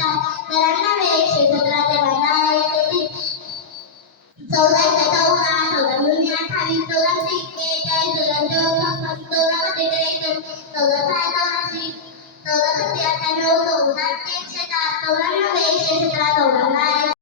तेऱ्याऐंशी एकशे दहा त्र्याण्णव एकशे सतरा त्र्याण्णव एकशे तीस चौदा एकशे चौदा चौदा दोन्ही अठ्ठावीस चौदा त्रेचाळीस चौदा चौदा चौदा सत्तेचाळीस चौदा सहा चौदाशे चौदा सत्ते अठ्ठ्याण्णव चौदा एकशे चार चौऱ्याण्णव एकशे सतरा चौऱ्याण्णव